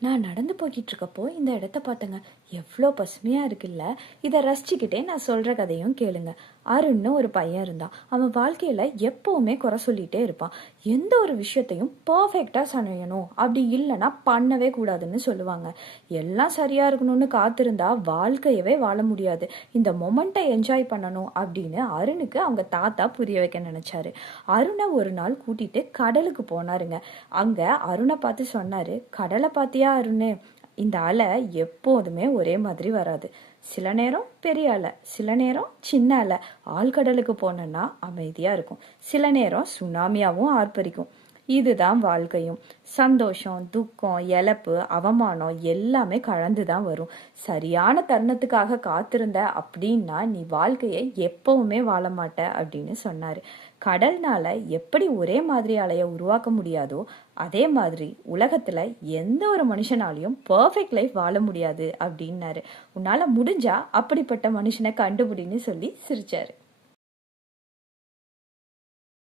நான் நடந்து போய்கிட்டு இருக்கப்போ இந்த இடத்த பார்த்தேங்க. எவ்வளோ பசுமையாக இருக்குல்ல. இதை ரசிச்சுக்கிட்டே நான் சொல்கிற கதையும் கேளுங்க. அருண்னு ஒரு பையன் இருந்தான். அவன் வாழ்க்கையில் எப்போவுமே குறை சொல்லிகிட்டே இருப்பான். எந்த ஒரு விஷயத்தையும் பர்ஃபெக்டாக செய்யணும், அப்படி இல்லைன்னா பண்ணவே கூடாதுன்னு சொல்லுவாங்க. எல்லாம் சரியாக இருக்கணும்னு காத்திருந்தா வாழ்க்கையவே வாழ முடியாது. இந்த மொமெண்ட்டை என்ஜாய் பண்ணணும் அப்படின்னு அருணுக்கு அவங்க தாத்தா புரிய வைக்க நினச்சாரு. அருணை ஒரு நாள் கூட்டிகிட்டு கடலுக்கு போனாருங்க. அங்கே அருணை பார்த்து சொன்னார், கடலை பார்த்தியா அருண், இந்த அலை எப்போதுமே ஒரே மாதிரி வராது. சில நேரம் பெரிய அலை, சில நேரம் சின்ன அலை. ஆழ்கடலுக்கு போனோன்னா அமைதியாக இருக்கும். சில நேரம் சுனாமியாகவும் ஆர்ப்பரிக்கும். இதுதான் வாழ்க்கையும். சந்தோஷம், துக்கம், இழப்பு, அவமானம் எல்லாமே கலந்து தான் வரும். சரியான தருணத்துக்காக காத்திருந்த அப்படின்னா நீ வாழ்க்கையை எப்பவுமே வாழ மாட்ட அப்படின்னு சொன்னாரு. கடல்னால எப்படி ஒரே மாதிரி அலைய உருவாக்க முடியாதோ அதே மாதிரி உலகத்துல எந்த ஒரு மனுஷனாலையும் பர்ஃபெக்ட் லைஃப் வாழ முடியாது அப்படின்னாரு. உன்னால முடிஞ்சா அப்படிப்பட்ட மனுஷனை கண்டுபிடின்னு சொல்லி சிரிச்சாரு.